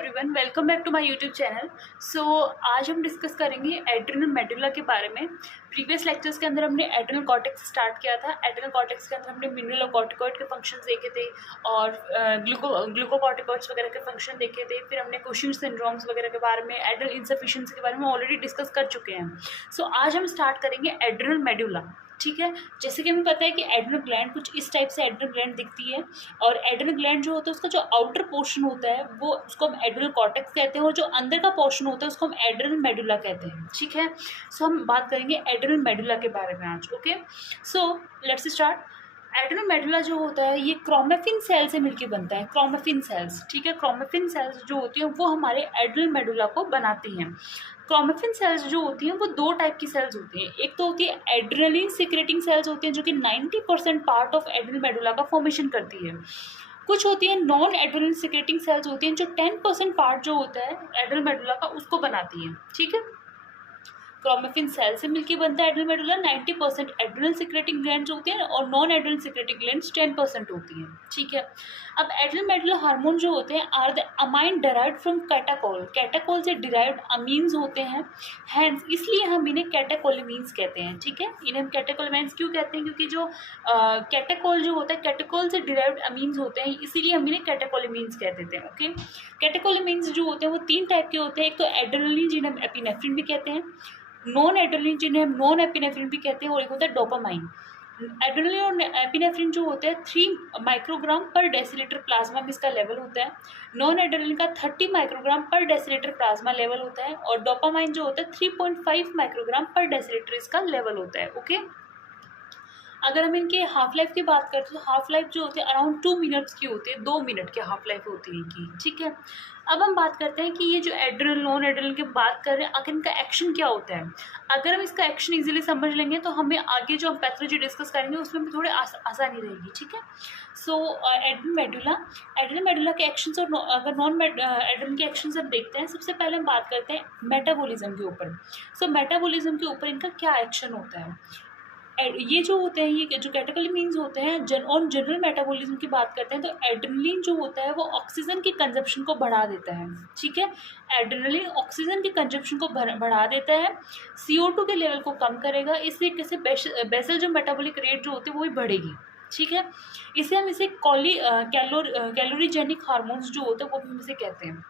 Everyone, welcome back to my YouTube channel. आज हम discuss करेंगे एड्रिनल मेडुला के बारे में। प्रीवियस लेक्चर्स के अंदर हमने एड्रिनल कॉर्टेक्स स्टार्ट किया था। एड्रिनल कॉर्टेक्स के अंदर हमने मिनरलोकॉर्टिकॉइड के फंक्शंस देखे थे और ग्लूकोकॉर्टिकॉइड्स वगैरह के फंक्शन देखे थे। फिर हमने कुशिंग सिंड्रोम्स वगैरह के बारे में, एड्रिनल इनसफिशिएंसी के बारे में ऑलरेडी डिस्कस कर चुके हैं। आज हम स्टार्ट करेंगे एड्रिनल मेडुला। ठीक है, जैसे कि हमें पता है कि एड्रिनल ग्लैंड कुछ इस टाइप से एड्रिनल ग्लैंड दिखती है और एड्रिनल ग्लैंड जो होता है उसका जो आउटर पोर्शन होता है वो उसको हम एड्रिनल कॉर्टेक्स कहते हैं और जो अंदर का पोर्शन होता है उसको हम एड्रिनल मेडुला कहते हैं। ठीक है, हम बात करेंगे एड्रिनल मेडुला के बारे में आज। Okay, let's start. Adrenal medulla जो होता है ये क्रोमेफिन सेल से मिलकर बनता है। क्रोमेफिन सेल्स, ठीक है, क्रोमेफिन सेल्स जो होती हैं वो हमारे एड्रिनल मेडुला को बनाती हैं। क्रोमेफिन सेल्स जो होती हैं वो दो टाइप की सेल्स होती हैं। एक तो होती है एड्रेनलिन सिक्रेटिंग सेल्स होती हैं जो कि 90% पार्ट ऑफ एड्रिनल मेडुला का फॉर्मेशन करती है। कुछ होती है नॉन एड्रेनलिन सिक्रेटिंग सेल्स होती हैं जो 10% पार्ट जो होता है एड्रिनल मेडुला का उसको बनाती हैं। ठीक है, क्रोमेफिन सेल से मिलकर बनता है adrenal medulla. 90% adrenal secreting glands होती हैं और नॉन एड्रिनल सिक्रेटिंग ग्लैंड्स 10% होती हैं। ठीक है, अब एड्रिनल मेडुला हार्मोन जो होते हैं are the amine derived from catechol. Catechol से डिराइव्ड अमीन्स होते हैं, हैंस इसलिए हम इन्हें कैटाकोलेमीन्स कहते हैं। ठीक है, इन्हें हम कैटाकोलेमीन्स क्यों कहते हैं? क्योंकि जो कैटाकोल जो होता है कैटाकोल से डिराइव्ड अमीन्स होते हैं, इसीलिए हम इन्हें कैटाकोलेमीन्स कह देते हैं। ओके, कैटाकोलेमीन्स जो होते हैं वो 3 टाइप के होते हैं। एक तो एड्रेनलिन जिन्हें हम एपिनेफ्रिन भी कहते हैं, नॉन एड्रेनलिन जिन्हें हम नॉन एपिनेफ्रिन भी कहते हैं, और एक होता है डोपामाइन। एड्रेनलिन और एपिनेफ्रिन जो होते हैं 3 माइक्रोग्राम पर डेसीलीटर प्लाज्मा में इसका लेवल होता है। नॉन एड्रेनलिन का 30 माइक्रोग्राम पर डेसीलीटर प्लाज्मा लेवल होता है और डोपामाइन जो होता है 3.5 माइक्रोग्राम पर डेसीलीटर इसका लेवल होता है। ओके, अगर हम इनके हाफ लाइफ की बात करते हैं तो हाफ लाइफ जो होती है अराउंड 2 मिनट्स की होती है। 2 मिनट की हाफ लाइफ होती है इनकी। ठीक है, अब हम बात करते हैं कि ये जो एड्रिनल नॉन एड्रिनल की बात कर रहे हैं आखिर इनका एक्शन क्या होता है। अगर हम इसका एक्शन इजीली समझ लेंगे तो हमें आगे जो हम पैथोलॉजी डिस्कस करेंगे उसमें भी थोड़ी आसानी रहेगी। ठीक है, एड्रिनल मेडुला के एक्शंस और अगर नॉन एड्रिनल के एक्शंस हम देखते हैं, सबसे पहले हम बात करते हैं मेटाबॉलिज्म के ऊपर। मेटाबॉलिज्म के ऊपर इनका क्या एक्शन होता है। ये जो होते हैं, ये जो कैटेकोलेमीन्स होते हैं, जनरल मेटाबॉलिज्म की बात करते हैं तो एड्रेनलिन जो होता है वो ऑक्सीजन की कंजप्शन को बढ़ा देता है। ठीक है, एड्रेनलिन ऑक्सीजन की कंजप्शन को बढ़ा देता है, CO2 के लेवल को कम करेगा। इस तरीके से बेसल जो मेटाबॉलिक रेट जो होती है वो भी बढ़ेगी। ठीक है, इसे हम कैलोरीजेनिक हार्मोन्स जो होते हैं वो भी हम इसे कहते हैं।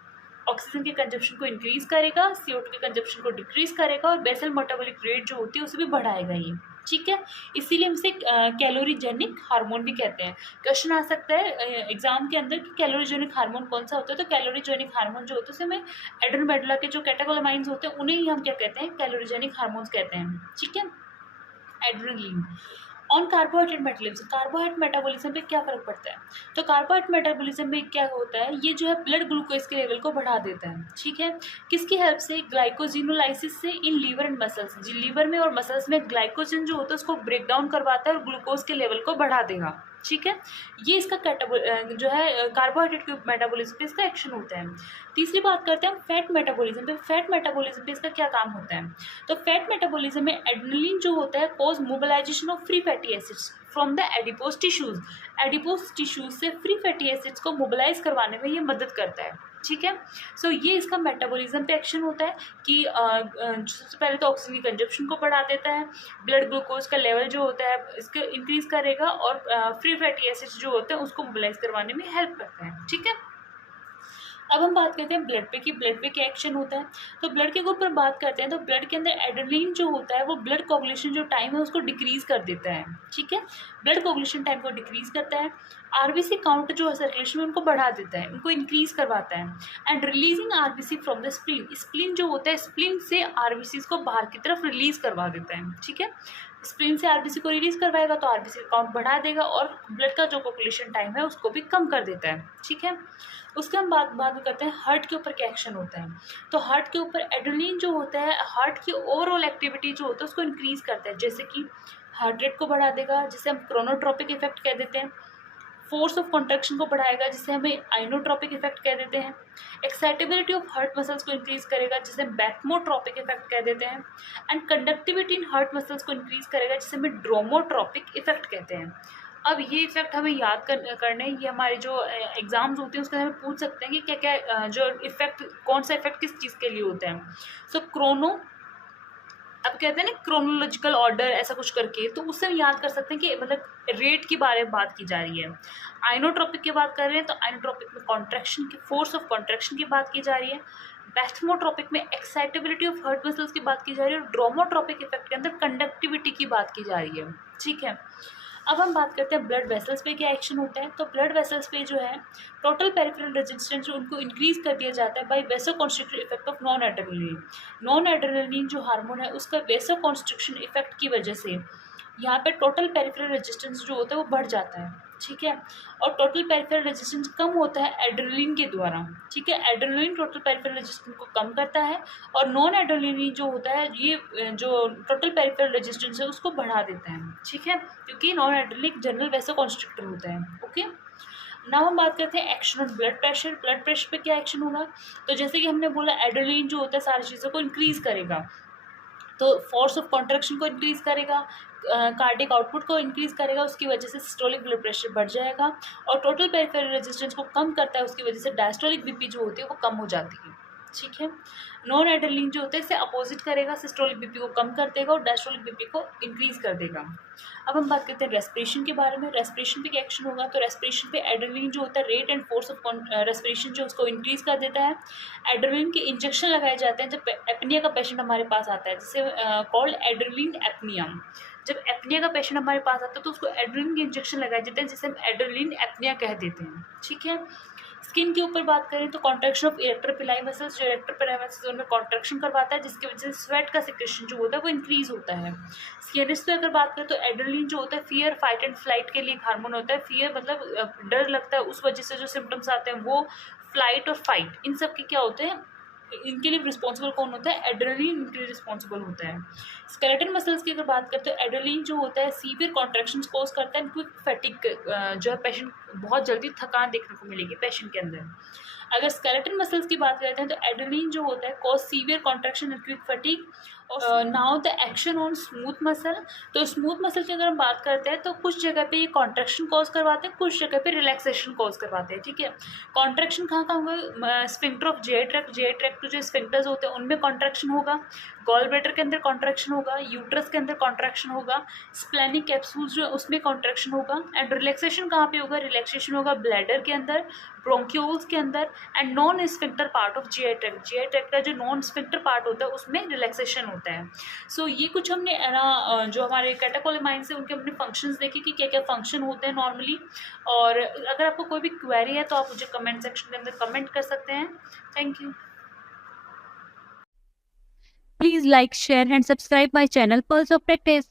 ऑक्सीजन के कंजप्शन को इंक्रीज करेगा, CO2 के कंजप्शन को डिक्रीज करेगा और बेसल मेटाबॉलिक रेट जो होती है उसे भी बढ़ाएगा ये। ठीक है, इसीलिए हम इसे कैलोरीजेनिक हार्मोन भी कहते हैं। क्वेश्चन आ सकता है एग्जाम के अंदर कि कैलोरीजेनिक हार्मोन कौन सा होता है, तो कैलोरीजेनिक हार्मोन जो होता है उसे हमें एड्रिनल मेडुला के जो कैटेकोलेमाइंस होते हैं उन्हें ही हम क्या कहते हैं, कैलोरीजेनिक हार्मोन्स कहते हैं। ठीक है, adrenaline on carbohydrate metabolism. Carbohydrate metabolism पे क्या फ़र्क पड़ता है? तो कार्बोहाइड्रेट मेटाबॉलिज्म में क्या होता है, ये जो है ब्लड ग्लूकोज के लेवल को बढ़ा देता है। ठीक है, किसकी हेल्प से? ग्लाइकोजिनोलाइसिस से in liver and muscles. Liver में और मसल्स में ग्लाइकोजन जो होता है उसको ब्रेक डाउन करवाता है और ग्लूकोज के लेवल को बढ़ा देगा। ठीक है, ये इसका जो है कार्बोहाइड्रेट के मेटाबॉलिज्म पे इसका एक्शन होता है। तीसरी बात करते हैं हम फैट मेटाबॉलिज्म पे। फैट मेटाबॉलिज्म पे इसका क्या काम होता है? तो फैट मेटाबॉलिज्म में एड्रेनलिन जो होता है cause mobilization of free fatty acids from the adipose tissues. Adipose tissues से फ्री फैटी एसिड्स को मोबिलाइज करवाने में ये मदद करता है। ठीक है, ये इसका मेटाबॉलिज्म पे एक्शन होता है कि सबसे पहले तो ऑक्सीजन की कंजप्शन को बढ़ा देता है, ब्लड ग्लूकोज का लेवल जो होता है इसको इंक्रीज करेगा और फ्री फैटी एसिड्स जो होते हैं उसको मोबिलाइज करवाने में हेल्प करता है। ठीक है, अब हम बात करते हैं ब्लड पे कि ब्लड पे क्या एक्शन होता है। तो ब्लड के ऊपर बात करते हैं तो ब्लड के अंदर एड्रेनलिन जो होता है वो ब्लड कोगुलेशन जो टाइम है उसको डिक्रीज कर देता है। ठीक है, ब्लड कोगुलेशन टाइम को डिक्रीज करता है। RBC काउंट जो है सर्कुलेशन में उनको बढ़ा देता है, उनको इंक्रीज करवाता है। And releasing RBC from the spleen. Spleen जो होता है स्प्लीन से RBCs को बाहर की तरफ रिलीज करवा देता है। ठीक है, स्प्लीन से RBC को रिलीज करवाएगा तो RBC काउंट बढ़ा देगा और ब्लड का जो कोगुलेशन टाइम है उसको भी कम कर देता है। ठीक है, उसके हम बात करते हैं हार्ट के ऊपर क्या एक्शन होता है। तो हार्ट के ऊपर एड्रेनलिन जो होता है हार्ट की ओवरऑल एक्टिविटी जो होता है उसको इंक्रीज करता है, जैसे कि हार्ट रेट को बढ़ा देगा जिसे हम क्रोनोट्रोपिक इफेक्ट कह देते हैं। फोर्स ऑफ कॉन्ट्रैक्शन को बढ़ाएगा जिसे हमें आइनोट्रोपिक इफेक्ट कह देते हैं। एक्साइटेबिलिटी ऑफ हार्ट मसल्स को इंक्रीज करेगा जिसे हम बैथमोट्रोपिक इफेक्ट कह देते हैं। And conductivity in heart muscles को इंक्रीज करेगा जिसे हमें ड्रोमोट्रोपिक इफेक्ट कहते हैं। अब ये इफ़ेक्ट हमें याद करने, ये हमारे जो एग्ज़ाम्स होते हैं उसके अंदर हमें पूछ सकते हैं कि क्या-क्या जो इफ़ेक्ट, कौन सा इफ़ेक्ट किस चीज़ के लिए होता है। सो अब कहते हैं ना क्रोनोलॉजिकल ऑर्डर ऐसा कुछ करके, तो उससे हम याद कर सकते हैं कि मतलब रेट के बारे में बात की जा रही है। आइनोट्रोपिक की बात कर रहे हैं तो आइनोट्रोपिक में कॉन्ट्रैक्शन की, फोर्स ऑफ कॉन्ट्रैक्शन की बात की जा रही है। बैथमोट्रोपिक में एक्साइटेबिलिटी ऑफ हार्ट मसल्स की बात की जा रही है, और ड्रोमोट्रोपिक इफेक्ट के अंदर कंडक्टिविटी की बात की जा रही है। ठीक है, अब हम बात करते हैं ब्लड वेसल्स पे क्या एक्शन होता है। तो ब्लड वेसल्स पे जो है टोटल पेरिफेरल रेजिस्टेंस जो उनको इंक्रीज कर दिया जाता है by vasoconstrictive effect of non adrenaline. Non adrenaline जो हार्मोन है उसका वेसो कॉन्स्ट्रिक्शन इफेक्ट की वजह से यहाँ पे टोटल पेरिफेरल रेजिस्टेंस जो होता है वो बढ़ जाता है। ठीक है, और टोटल पेरिफेरल रेजिस्टेंस कम होता है एड्रेनलिन के द्वारा। ठीक है, एड्रेनलिन टोटल पेरिफेरल रेजिस्टेंस को कम करता है, और नॉन एड्रेनलिन जो होता है ये जो टोटल पेरिफेरल रेजिस्टेंस है उसको बढ़ा देता है। ठीक है, क्योंकि नॉन एड्रेनलिन जनरल वैसे कॉन्स्ट्रिक्टर होता है। ओके, नाउ हम बात करते हैं action on blood pressure. Blood pressure पे क्या एक्शन होगा, तो जैसे कि हमने बोला एड्रेनलिन जो होता है सारी चीज़ों को इंक्रीज करेगा, तो फोर्स ऑफ कॉन्ट्रैक्शन को इंक्रीज करेगा, कार्डिक आउटपुट को इंक्रीज करेगा, उसकी वजह से सिस्टोलिक ब्लड प्रेशर बढ़ जाएगा, और टोटल पेरिफेरल रेजिस्टेंस को कम करता है, उसकी वजह से डायस्टोलिक बीपी जो होती है वो कम हो जाती है। ठीक है, नॉन एड्रेनलिन जो होता है इससे अपोजिट करेगा, सिस्टोलिक बीपी को कम कर देगा और डायस्टोलिक बीपी को इंक्रीज कर देगा। अब हम बात करते हैं रेस्पिरेशन के बारे में। रेस्पिरेशन पे क्या एक्शन होगा, तो रेस्पिरेशन पे एड्रेनलिन जो होता है rate and force of respiration जो उसको इंक्रीज कर देता है। एड्रेनलिन के इंजेक्शन लगाए जाते हैं जब एपनिया का पेशेंट हमारे पास आता है, जिसे कॉल्ड एड्रेनलिन एपनिया। जब एपनिया का पेशेंट हमारे पास आता है तो उसको एड्रेनलिन के इंजेक्शन लगाए जाते हैं, जिसे हम एड्रेनलिन एपनिया कह देते हैं। ठीक है, स्किन के ऊपर बात करें तो कॉन्ट्रैक्शन ऑफ इरेक्टर पिलाई मसल्स, जो इरेक्टर पिलाई मसल्स उनमें कॉन्ट्रैक्शन करवाता है, जिसकी वजह से स्वेट का सिक्रेशन जो होता है वो इंक्रीज होता है। स्किनिस पे अगर बात करें तो एड्रेनलिन जो होता है फियर, फाइट एंड फ्लाइट के लिए एक हार्मोन होता है। फियर मतलब डर लगता है, उस वजह से जो सिम्टम्स आते हैं वो फ्लाइट और फाइट, इन सब के क्या होते हैं, इनके लिए रिस्पॉन्सिबल कौन होता है, एड्रेनलिन इनके लिए रिस्पॉन्सिबल होता है। स्केलेटन मसल्स की अगर बात करते हैं तो एड्रेनलिन जो होता है सीवियर कॉन्ट्रैक्शंस कोज करता है, क्विक फैटिग जो है पेशेंट बहुत जल्दी थकान देखने को मिलेगी पेशेंट के अंदर। अगर स्केलेटन मसल्स की बात करते हैं तो एड्रेनलिन जो होता है cause severe contraction and quick fatigue. और now the action on smooth muscle. तो स्मूथ मसल की अगर हम बात करते हैं तो कुछ जगह पे ये कॉन्ट्रैक्शन कॉज करवाते हैं, कुछ जगह पे रिलैक्सेशन कॉज करवाते हैं। ठीक है, कॉन्ट्रैक्शन कहाँ कहाँ होगा, स्फिंक्टर ऑफ जे ट्रैक्ट जो स्फिंक्टर्स होते हैं उनमें कॉन्ट्रैक्शन होगा, गॉल ब्लैडर के अंदर कॉन्ट्रैक्शन होगा, यूट्रस के अंदर कॉन्ट्रैक्शन होगा, स्प्लेनिक कैप्सूल्स जो है उसमें कॉन्ट्रैक्शन होगा। एंड रिलैक्सेशन कहाँ पे होगा, रिलैक्सेशन होगा ब्लैडर के अंदर, ब्रोंक्यूल्स के अंदर, and non sphincter part of GI tract का जो नॉन स्फिंक्टर पार्ट होता है उसमें रिलैक्सेशन होता है। सो ये कुछ हमने ना जो हमारे कैटेकोलेमाइंस है उनके अपने फंक्शंस देखे कि क्या क्या फंक्शन होते हैं नॉर्मली। और अगर आपको कोई भी क्वेरी है तो आप मुझे कमेंट सेक्शन के अंदर कमेंट कर सकते हैं। Thank you. Please like, share and subscribe my channel Pulse of Practice.